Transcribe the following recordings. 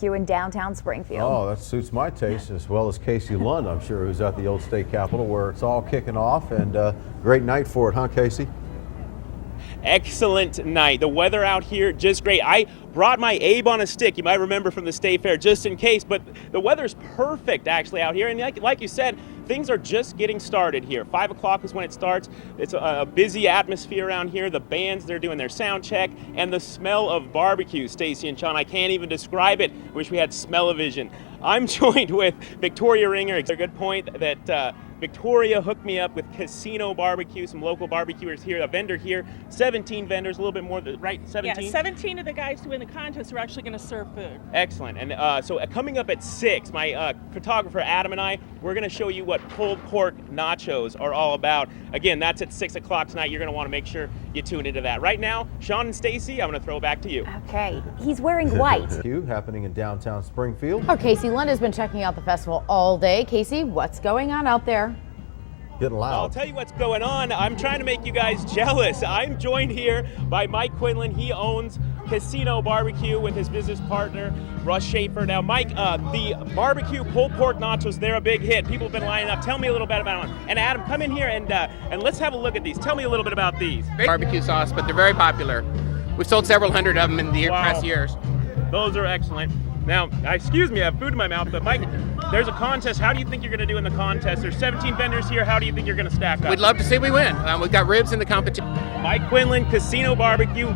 Barbecue in downtown Springfield. Oh, that suits my taste as well as Casey Lund, I'm sure, who's at the old state capitol where it's all kicking off, and great night for it, huh, Casey? Excellent night. The weather out here just great. I brought my Abe on a stick, you might remember from the state fair, just in case, but the weather's perfect actually out here, and like you said, things are just getting started here. 5 o'clock is when it starts. It's a busy atmosphere around here. The bands, they're doing their sound check, and the smell of barbecue, Stacy and Sean, I can't even describe it. Wish we had smell-o-vision. I'm joined with Victoria Ringer. It's a good point that Victoria hooked me up with Casino Barbecue, some local barbecuers here, a vendor here, 17 vendors, a little bit more, right, 17? Yeah, 17 of the guys who win the contest are actually going to serve food. Excellent. And so coming up at 6, my photographer Adam and I, we're going to show you what pulled pork nachos are all about. Again, that's at 6 o'clock tonight. You're going to want to make sure you tune into that. Right now, Sean and Stacy, I'm going to throw it back to you. Okay, he's wearing white. Happening in downtown Springfield. Our Casey Lund has been checking out the festival all day. Casey, what's going on out there? Getting loud. I'll tell you what's going on. I'm trying to make you guys jealous. I'm joined here by Mike Quinlan. He owns Casino Barbecue with his business partner, Russ Schaefer. Now, Mike, the barbecue pulled pork nachos, they're a big hit. People have been lining up. Tell me a little bit about them. And Adam, come in here and let's have a look at these. Tell me a little bit about these. Barbecue sauce, but they're very popular. We've sold several hundred of them in the past years. Those are excellent. Now, excuse me, I have food in my mouth, but Mike, there's a contest. How do you think you're going to do in the contest? There's 17 vendors here. How do you think you're going to stack up? We'd love to see we win. We've got ribs in the competition. Mike Quinlan, Casino Barbecue.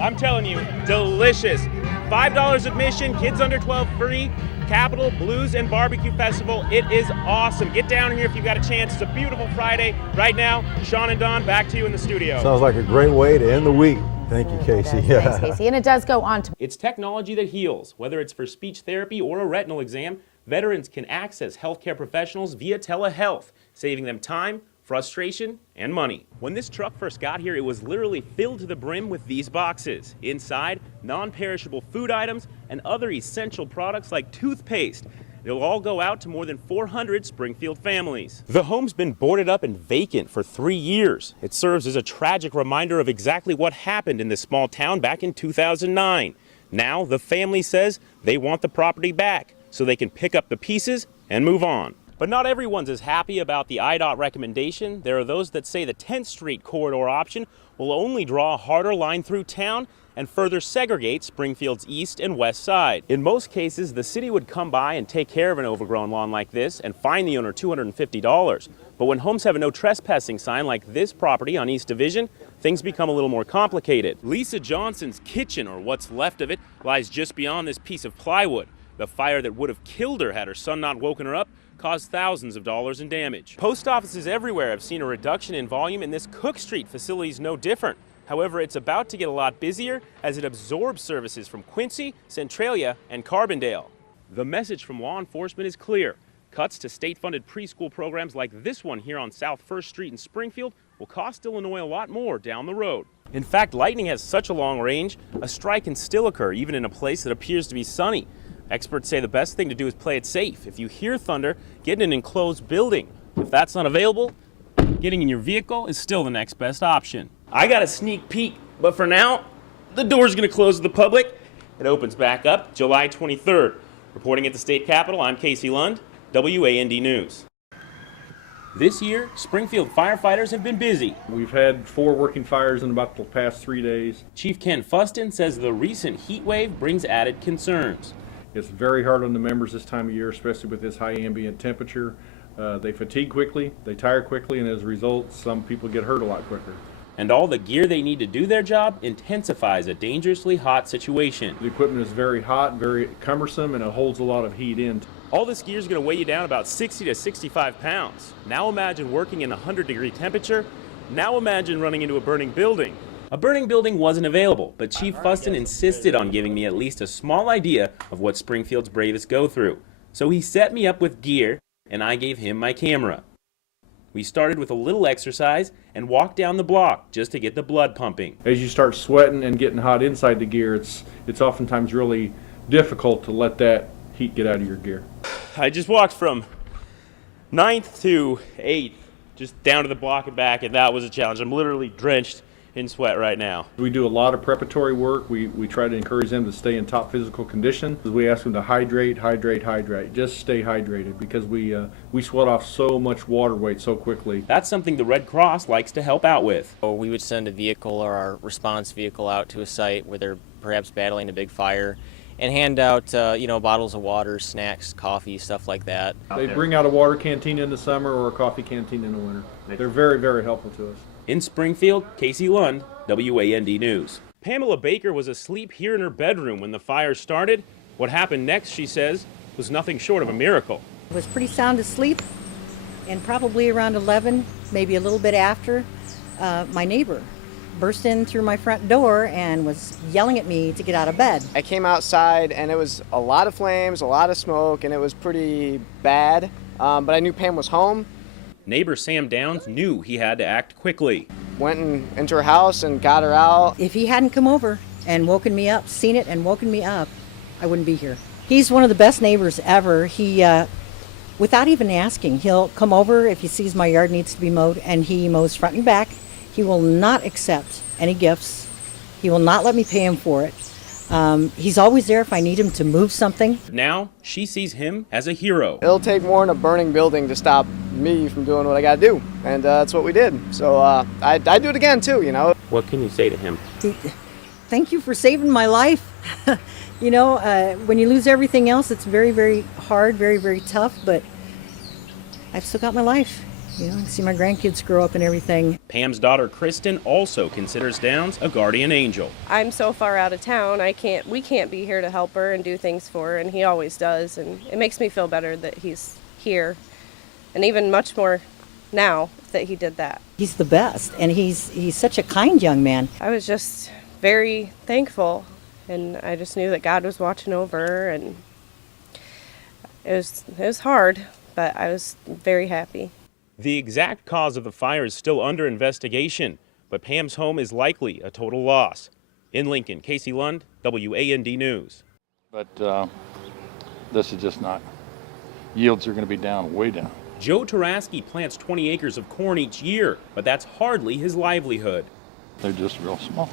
I'm telling you, delicious. $5 admission, kids under 12 free. Capitol Blues and Barbecue Festival. It is awesome. Get down here if you've got a chance. It's a beautiful Friday. Right now, Sean and Don, back to you in the studio. Sounds like a great way to end the week. Thank you, Casey. Thanks, Casey. And it does go on to... It's technology that heals. Whether it's for speech therapy or a retinal exam, veterans can access healthcare professionals via telehealth, saving them time, frustration, and money. When this truck first got here, it was literally filled to the brim with these boxes. Inside, non-perishable food items and other essential products like toothpaste. It'll all go out to more than 400 Springfield families. The home's been boarded up and vacant for 3 years. It serves as a tragic reminder of exactly what happened in this small town back in 2009. Now, the family says they want the property back so they can pick up the pieces and move on. But not everyone's as happy about the IDOT recommendation. There are those that say the 10th Street corridor option will only draw a harder line through town and further segregate Springfield's east and west side. In most cases, the city would come by and take care of an overgrown lawn like this and fine the owner $250. But when homes have a no trespassing sign like this property on East Division, things become a little more complicated. Lisa Johnson's kitchen, or what's left of it, lies just beyond this piece of plywood. The fire that would have killed her had her son not woken her up caused thousands of dollars in damage. Post offices everywhere have seen a reduction in volume, and this Cook Street facility is no different. However, it's about to get a lot busier as it absorbs services from Quincy, Centralia, and Carbondale. The message from law enforcement is clear. Cuts to state-funded preschool programs like this one here on South 1st Street in Springfield will cost Illinois a lot more down the road. In fact, lightning has such a long range, a strike can still occur even in a place that appears to be sunny. Experts say the best thing to do is play it safe. If you hear thunder, get in an enclosed building. If that's not available, getting in your vehicle is still the next best option. I got a sneak peek, but for now, the door's going to close to the public. It opens back up July 23rd. Reporting at the state capitol, I'm Casey Lund, WAND News. This year, Springfield firefighters have been busy. We've had 4 working fires in about the past 3 days. Chief Ken Fuston says the recent heat wave brings added concerns. It's very hard on the members this time of year, especially with this high ambient temperature. They fatigue quickly, they tire quickly, and as a result, some people get hurt a lot quicker. And all the gear they need to do their job intensifies a dangerously hot situation. The equipment is very hot, very cumbersome, and it holds a lot of heat in. All this gear is going to weigh you down about 60 to 65 pounds. Now imagine working in 100-degree temperature. Now imagine running into a burning building. A burning building wasn't available, but Chief Fuston insisted on giving me at least a small idea of what Springfield's bravest go through. So he set me up with gear, and I gave him my camera. We started with a little exercise and walked down the block just to get the blood pumping. As you start sweating and getting hot inside the gear, it's oftentimes really difficult to let that heat get out of your gear. I just walked from 9th to 8th, just down to the block and back, and that was a challenge. I'm literally drenched in sweat right now. We do a lot of preparatory work. We try to encourage them to stay in top physical condition. We ask them to hydrate. Just stay hydrated because we sweat off so much water weight so quickly. That's something the Red Cross likes to help out with. Or we would send a vehicle or our response vehicle out to a site where they're perhaps battling a big fire and hand out bottles of water, snacks, coffee, stuff like that. They bring out a water canteen in the summer or a coffee canteen in the winter. They're very, very helpful to us. In Springfield, Casey Lund, WAND News. Pamela Baker was asleep here in her bedroom when the fire started. What happened next, she says, was nothing short of a miracle. I was pretty sound asleep, and probably around 11, maybe a little bit after, my neighbor burst in through my front door and was yelling at me to get out of bed. I came outside and it was a lot of flames, a lot of smoke, and it was pretty bad, but I knew Pam was home. Neighbor Sam Downs knew he had to act quickly. Went into her house and got her out. If he hadn't come over and woken me up, seen it and woken me up, I wouldn't be here. He's one of the best neighbors ever. He, without even asking, he'll come over if he sees my yard needs to be mowed, and he mows front and back. He will not accept any gifts. He will not let me pay him for it. He's always there if I need him to move something. Now, she sees him as a hero. It'll take more than a burning building to stop me from doing what I gotta do, and that's what we did. So I'd do it again too, What can you say to him? Thank you for saving my life. When you lose everything else, it's very, very hard, very, very tough, but I've still got my life. See my grandkids grow up and everything. Pam's daughter, Kristen, also considers Downs a guardian angel. I'm so far out of town, we can't be here to help her and do things for her, and he always does, and it makes me feel better that he's here, and even much more now that he did that. He's the best, and he's such a kind young man. I was just very thankful, and I just knew that God was watching over her, and it was hard, but I was very happy. The exact cause of the fire is still under investigation, but Pam's home is likely a total loss. In Lincoln, Casey Lund, WAND News. But this is just not. Yields are going to be down, way down. Joe Taraski plants 20 acres of corn each year, but that's hardly his livelihood. They're just real small.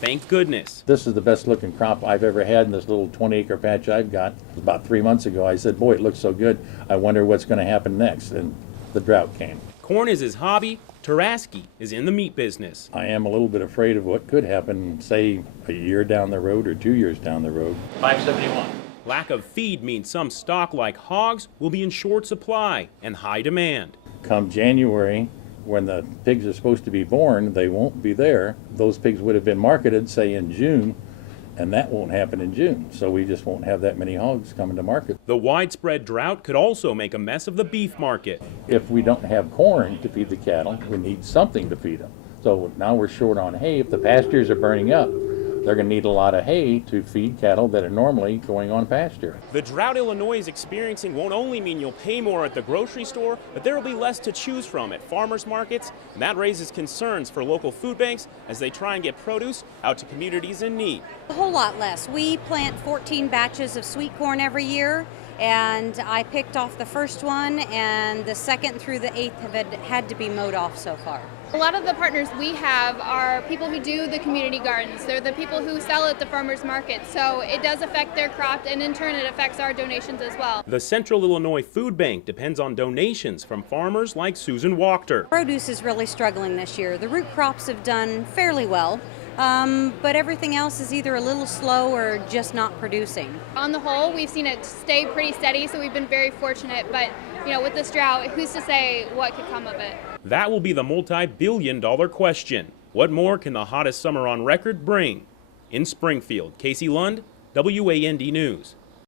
Thank goodness. This is the best looking crop I've ever had in this little 20-acre patch I've got. It was about 3 months ago. I said, boy, it looks so good. I wonder what's going to happen next. And the drought came. Corn is his hobby. Taraski is in the meat business. I am a little bit afraid of what could happen, say, a year down the road or 2 years down the road. 571. Lack of feed means some stock like hogs will be in short supply and high demand. Come January, when the pigs are supposed to be born, they won't be there. Those pigs would have been marketed, say, in June, and that won't happen in June, so we just won't have that many hogs coming to market. The widespread drought could also make a mess of the beef market. If we don't have corn to feed the cattle, we need something to feed them. So now we're short on hay. If the pastures are burning up, they're going to need a lot of hay to feed cattle that are normally going on pasture. The drought Illinois is experiencing won't only mean you'll pay more at the grocery store, but there will be less to choose from at farmers markets, and that raises concerns for local food banks as they try and get produce out to communities in need. A whole lot less. We plant 14 batches of sweet corn every year, and I picked off the first one, and the second through the 8th have had to be mowed off so far. A lot of the partners we have are people who do the community gardens. They're the people who sell at the farmers market. So it does affect their crop, and in turn it affects our donations as well. The Central Illinois Food Bank depends on donations from farmers like Susan Wachter. Produce is really struggling this year. The root crops have done fairly well, but everything else is either a little slow or just not producing. On the whole, we've seen it stay pretty steady, so we've been very fortunate. But with this drought, who's to say what could come of it? That will be the multi-billion-dollar question. What more can the hottest summer on record bring? In Springfield, Casey Lund, WAND News.